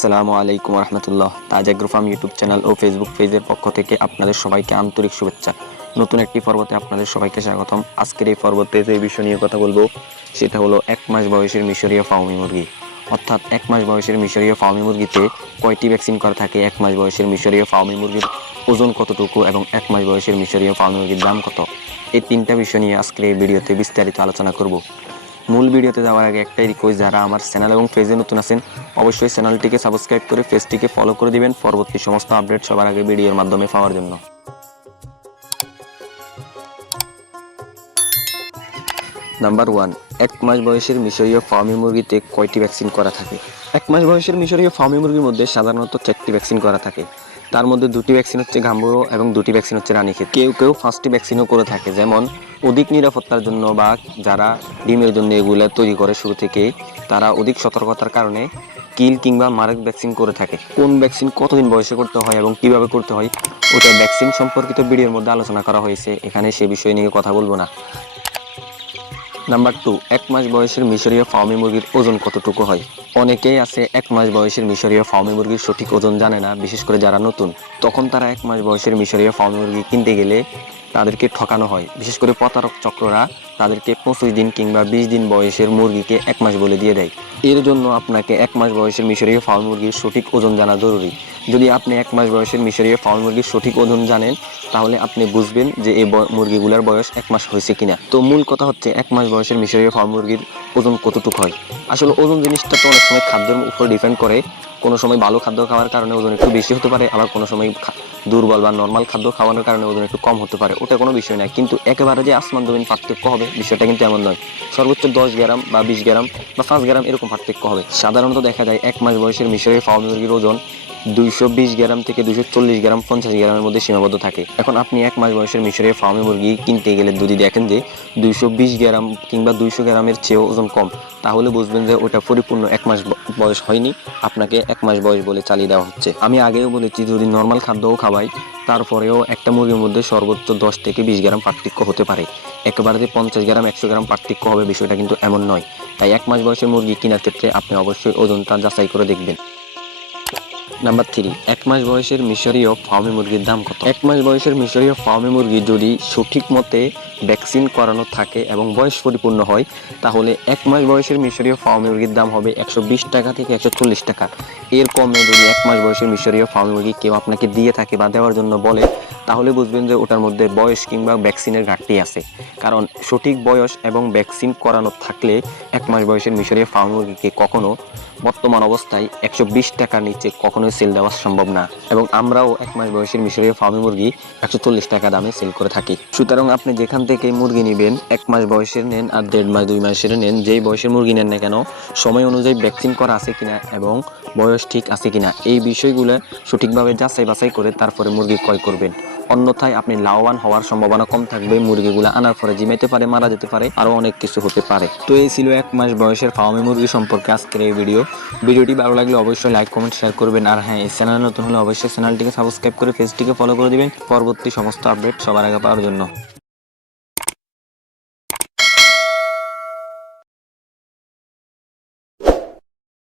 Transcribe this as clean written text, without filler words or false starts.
আসসালামু আলাইকুম রহমতুল্লাহ। তাজ agro farm YouTube channel ও Facebook পেজের পক্ষ থেকে আপনাদের সবাইকে আন্তরিক শুভেচ্ছা। নতুন একটি পর্বতে আপনাদের সবাইকে স্বাগতম। আজকের এই পর্বতে যে বিষয় নিয়ে কথা বলবো সেটা হলো 1 মাস বয়সের মিশরীয় ফাউমি মুরগি। অর্থাৎ 1 মাস বয়সের মিশরীয় ফাউমি মুরগিতে কয়টি ভ্যাকসিন করা থাকে, 1 মাস বয়সের মিশরীয় ফাউমি মুরগির ওজন কতটুকু এবং 1 মাস বয়সের মিশরীয় ফাউমি মুরগির দাম কত, এই তিনটা বিষয় নিয়ে আজকের এই ভিডিওতে বিস্তারিত আলোচনা করব। মূল ভিডিওতে যাওয়ার আগে একটাই রিকোয়েস্ট, যারা আমার চ্যানেল এবং পেজে নতুন আছেন অবশ্যই চ্যানেলটিকে সাবস্ক্রাইব করে পেজটিকে ফলো করে দিবেন পরবর্তী সমস্ত আপডেট সবার আগে ভিডিওর মাধ্যমে পাওয়ার জন্য। নাম্বার 1, 1 মাস বয়সের মিশরীয় ফার্মি মুরগিতে কয়টি ভ্যাকসিন করা থাকে? 1 মাস বয়সের মিশরীয় ফার্মি মুরগির মধ্যে সাধারণত 4টি ভ্যাকসিন করা থাকে। তার মধ্যে 2টি ভ্যাকসিন হচ্ছে ঘাম্বুরো এবং 2টি ভ্যাকসিন হচ্ছে রানীক্ষেত। কেউ কেউ 5টি ভ্যাকসিনও করে থাকে, যেমন অধিক নিরাপত্তার জন্য বা যারা ডিমের জন্য এগুলো তৈরি করে শুরু থেকে, তারা অধিক সতর্কতার কারণে কিল কিংবা মারেক ভ্যাকসিন করে থাকে। কোন ভ্যাকসিন কতদিন বয়সে করতে হয় এবং কিভাবে করতে হয় ওটা ভ্যাকসিন সম্পর্কিত ভিডিওর মধ্যে আলোচনা করা হয়েছে, এখানে সে বিষয় নিয়ে কথা বলবো না। নাম্বার 2, 1 মাস বয়সের মিশরীয় ফার্মি মুরগির ওজন কতটুকু হয়? অনেকেই আছে 1 মাস বয়সের মিশরীয় ফার্মি মুরগির সঠিক ওজন জানে না, বিশেষ করে যারা নতুন। তখন তারা 1 মাস বয়সের মিশরীয় ফার্মি মুরগি কিনতে গেলে তাদেরকে ঠকানো হয়। বিশেষ করে প্রতারক চক্ররা তাদেরকে 25 দিন কিংবা 20 দিন বয়সের মুরগিকে 1 মাস বলে দিয়ে দেয়। এর জন্য আপনাকে 1 মাস বয়সের মিশরীয় ফার্মি মুরগির সঠিক ওজন জানা জরুরি। যদি আপনি 1 মাস বয়সের মিশরীয় ফার্মি মুরগির সঠিক ওজন জানেন তাহলে আপনি বুঝবেন যে এই মুরগিগুলোর বয়স 1 মাস হয়েছে কিনা। তো মূল কথা হচ্ছে 1 মাস বয়সের মিশরীয় ফার্মি মুরগির ওজন কতটুকু হয়। আসলে ওজন জিনিসটা তো অনেক সময় খাদ্যের উপর ডিপেন্ড করে। কোনো সময় ভালো খাদ্য খাওয়ার কারণে ওজন একটু বেশি হতে পারে, আবার কোনো সময় দুর্বল বা নর্মাল খাদ্য খাওয়ানোর কারণে ওজন একটু কম হতে পারে, ওটা কোনো বিষয় না। কিন্তু একেবারে যে আসমান জমিন পার্থক্য হবে বিষয়টা কিন্তু এমন নয়। সর্বোচ্চ 10 গ্রাম বা 20 গ্রাম বা 5 গ্রাম এরকম পার্থক্য হবে। সাধারণত দেখা যায় 1 মাস বয়সের মিশরীয় ফার্মি মুরগির ওজন 220 গ্রাম থেকে 240 গ্রাম 50 গ্রামের মধ্যে সীমাবদ্ধ থাকে। এখন আপনি 1 মাস বয়সের মিশরীয় ফার্মি মুরগি কিনতে গেলে যদি দেখেন যে 220 গ্রাম কিংবা 200 গ্রামের চেয়েও ওজন কম, তাহলে বুঝবেন যে ওটা পরিপূর্ণ 1 মাস বয়স হয়নি, আপনাকে 1 মাস বয়স বলে চালিয়ে দেওয়া হচ্ছে। আমি আগেও বলেছি, যদি নর্মাল খাদ্যও খাওয়াই তারপরেও একটা মুরগির মধ্যে সর্বোচ্চ 10 থেকে 20 গ্রাম পার্থক্য হতে পারে। একেবারে যে 50 গ্রাম 100 গ্রাম পার্থক্য হবে বিষয়টা কিন্তু এমন নয়। তাই 1 মাস বয়সের মুরগি কেনার ক্ষেত্রে আপনি অবশ্যই ওজনটা যাচাই করে দেখবেন। নাম্বার 3, 1 মাস বয়সের মিশরীয় ফার্মি মুরগির দাম কত? 1 মাস বয়সের মিশরীয় ফার্মি মুরগি যদি সঠিক মতে ভ্যাকসিন করানো থাকে এবং বয়স পরিপূর্ণ হয় তাহলে 1 মাস বয়সের মিশরীয় ফার্মি মুরগির দাম হবে 120 টাকা থেকে 140 টাকা। এর কমে যদি 1 মাস বয়সের মিশরীয় ফার্মি মুরগি কেউ আপনাকে দিয়ে থাকে বা দেওয়ার জন্য বলে, তাহলে বুঝবেন যে ওটার মধ্যে বয়স কিংবা ভ্যাকসিনের ঘাটতি আছে। কারণ সঠিক বয়স এবং ভ্যাকসিন করানো থাকলে 1 মাস বয়সের মিশরীয় ফার্মি মুরগিকে কখনো বর্তমান অবস্থায় 120 টাকার নিচে কখনোই সেল দেওয়া সম্ভব না। এবং আমরাও 1 মাস বয়সের মিশরীয় ফার্মি মুরগি 140 টাকা দামে সেল করে থাকি। সুতরাং আপনি যেখান থেকে মুরগি নেবেন, 1 মাস বয়সের নেন আর 1.5 মাস 2 মাসের নেন, যেই বয়সের মুরগি নেন না কেন, সময় অনুযায়ী ভ্যাকসিন করা আছে কিনা এবং বয়স ঠিক আছে কিনা এই বিষয়গুলো সঠিকভাবে যাচাই বাছাই করে তারপরে মুরগি ক্রয় করবেন। অন্যথায় আপনি লাভবান হওয়ার সম্ভাবনা কম থাকবে। মুরগিগুলো আনার পরে জিমাইতে পারে, মারা যেতে পারে, আরও অনেক কিছু হতে পারে। তো এই ছিল 1 মাস বয়সের ফার্মি মুরগি সম্পর্কে আজকের এই ভিডিওটি ভালো লাগলে অবশ্যই লাইক কমেন্ট শেয়ার করবেন। আর হ্যাঁ, এই চ্যানেল নতুন হলে অবশ্যই চ্যানেলটিকে সাবস্ক্রাইব করে পেজটিকে ফলো করে দিবেন পরবর্তী সমস্ত আপডেট সবার আগে পাওয়ার জন্য।